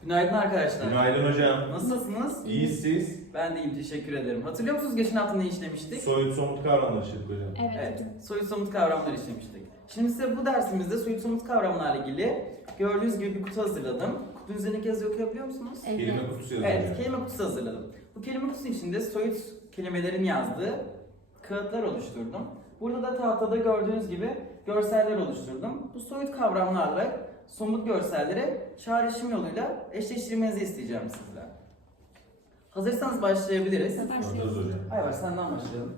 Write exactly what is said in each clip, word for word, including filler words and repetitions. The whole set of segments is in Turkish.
Günaydın arkadaşlar. Günaydın hocam. Nasılsınız? İyiyiz siz? Ben de iyiyim, teşekkür ederim. Hatırlıyor musunuz geçen hafta ne işlemiştik? Soyut somut kavramlar işledik hocam. Evet. Evet, soyut somut kavramlar işlemiştik. Şimdi size bu dersimizde soyut somut kavramlarla ilgili gördüğünüz gibi bir kutu hazırladım. Kutunun üzerindeki yazıyı okuyabiliyor musunuz? Evet. Kelime kutusu yazıyor Evet, hocam. kelime kutusu hazırladım. Bu kelime kutusu içinde soyut kelimelerin yazdığı kağıtlar oluşturdum. Burada da tahtada gördüğünüz gibi görseller oluşturdum. Bu soyut kavramlarla somut görselleri çağrışım yoluyla eşleştirmenizi isteyeceğim sizden. Hazırsanız başlayabiliriz. Anlatırız hocam. Ayvar senden başlayalım.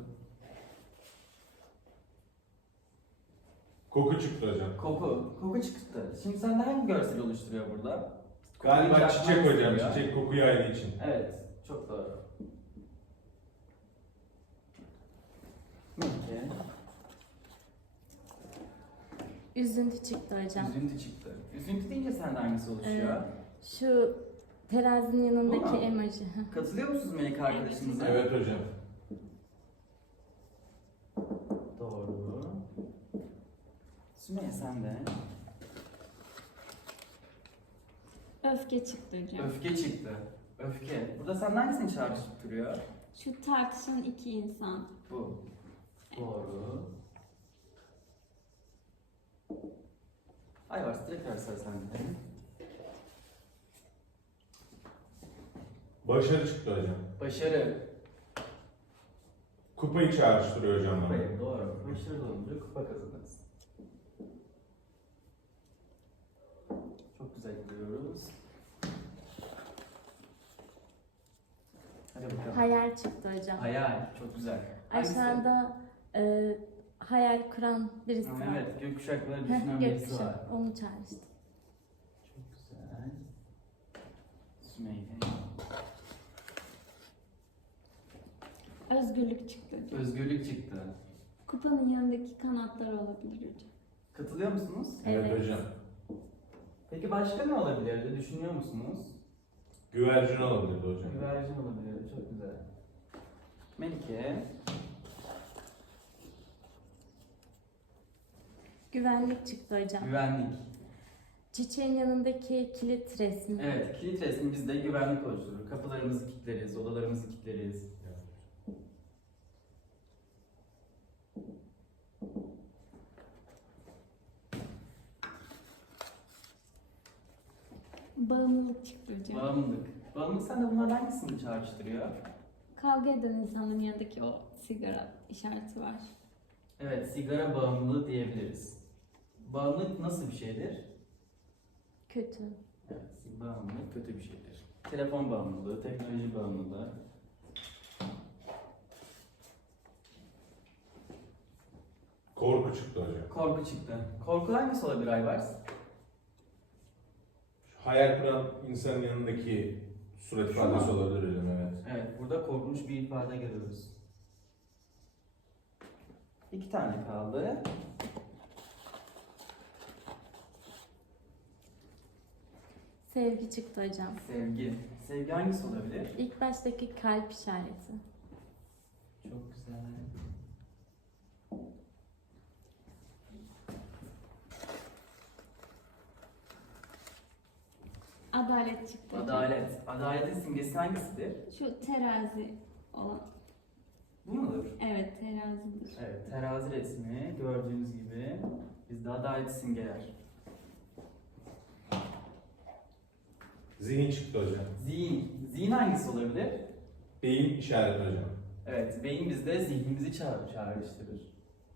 Koku çıktı hocam. Koku. Koku çıktı. Şimdi sende hangi görsel oluşturuyor burada? Galiba Kokuyu çiçek yakmak hocam. istiyor. Çiçek koku yaydığı için. Evet, çok doğru. Peki. Üzüntü çıktı hocam. Üzüntü çıktı. Üzüntü deyince sende hangisi oluşuyor? Evet. Şu terazinin Bu yanındaki mu? emoji. Katılıyor musunuz Melike arkadaşınıza? Evet hocam. Doğru. Sümeyye sen de. Öfke çıktı hocam. Öfke çıktı. Öfke. Burada sen hangisini çağrıştırıyor? Şu tartışan iki insan. Bu. Doğru. Ayvars tekrar sıra sende. Başarı çıktı hocam. Başarı. Kupayı çağrıştırıyor hocam bana. Hayır, doğru. Başarılı olunca kupa kazanırız. Çok güzel gidiyoruz. Hadi bakalım. Hayal çıktı hocam. Hayal. Çok güzel. Hangisi? Aşağıda e, hayal kuran birisi Ha, var. evet, gökkuşakları Heh, düşünen birisi gökkuşağı. var. Onu çağrıştı. Çok güzel. Sümeyye. Özgürlük çıktı hocam. Özgürlük çıktı. Kupanın yanındaki kanatlar olabilir hocam. Katılıyor musunuz? Evet, Evet. hocam. Peki başka ne olabilirdi? Düşünüyor musunuz? Güvercin olabilirdi hocam. Güvercin olabilirdi. Çok güzel. Melike. Güvenlik çıktı hocam. Güvenlik. Çiçeğin yanındaki kilit resmi. Evet, kilit resmi bizde güvenlik oluşturur. Kapılarımızı kilitleriz, odalarımızı kilitleriz. Bağımlılık çıktı hocam. Bağımlılık. Bağımlılık sende bunlardan hangisini çağrıştırıyor? Kavga eden insanların yanındaki o sigara işareti var. Evet, sigara bağımlılığı diyebiliriz. Bağımlılık nasıl bir şeydir? Kötü. Evet, bağımlılık kötü bir şeydir. Telefon bağımlılığı, teknoloji bağımlılığı. Korku çıktı hocam. Korku çıktı. Korku hangisi olabilir Aybars? Şu hayal kuran insanın yanındaki surat Şu ifadesi mu? olabilir hocam, evet. Evet, burada korkunç bir ifade görüyoruz. İki tane kaldı. Sevgi çıktı hocam. Sevgi. Sevgi hangisi olabilir? İlk baştaki kalp işareti. Çok güzel. Adalet çıktı hocam. Adalet. Adaletin simgesi hangisidir? Şu terazi olan. Bu mudur? Evet, terazidir. Evet, terazi resmi gördüğünüz gibi bizde adalet simgeler. Zihin çıktı hocam. Zihin. Zihin hangisi olabilir? Beyin işareti hocam. Evet, beyin bizde zihnimizi çağır, çağrıştırır.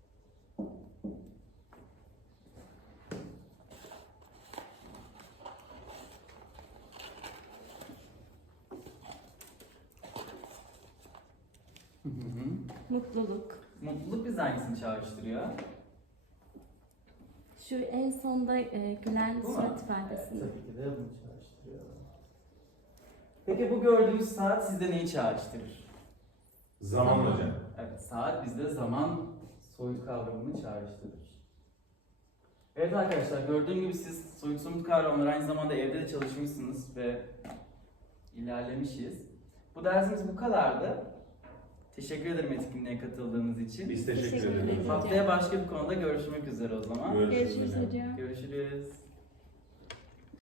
Hı hı. Mutluluk. Mutluluk bizde hangisini çağrıştırıyor? Şu en sonda e, gülen Bu mu? surat Evet, ifadesini. tabii ki de bunu çağrıştırıyor. Peki bu gördüğümüz saat sizde neyi çağrıştırır? Zaman Zaman. hocam. Evet, saat bizde zaman soyut kavramını çağrıştırır. Evet arkadaşlar, gördüğüm gibi siz soyut somut kavramları aynı zamanda evde de çalışmışsınız ve ilerlemişiz. Bu dersimiz bu kadardı. Teşekkür ederim etkinliğe katıldığınız için. Biz teşekkür Teşekkür ederiz ederim. hocam. Haftaya başka bir konuda görüşmek üzere o zaman. Görüşürüz Görüşürüz hocam. hocam. Görüşürüz.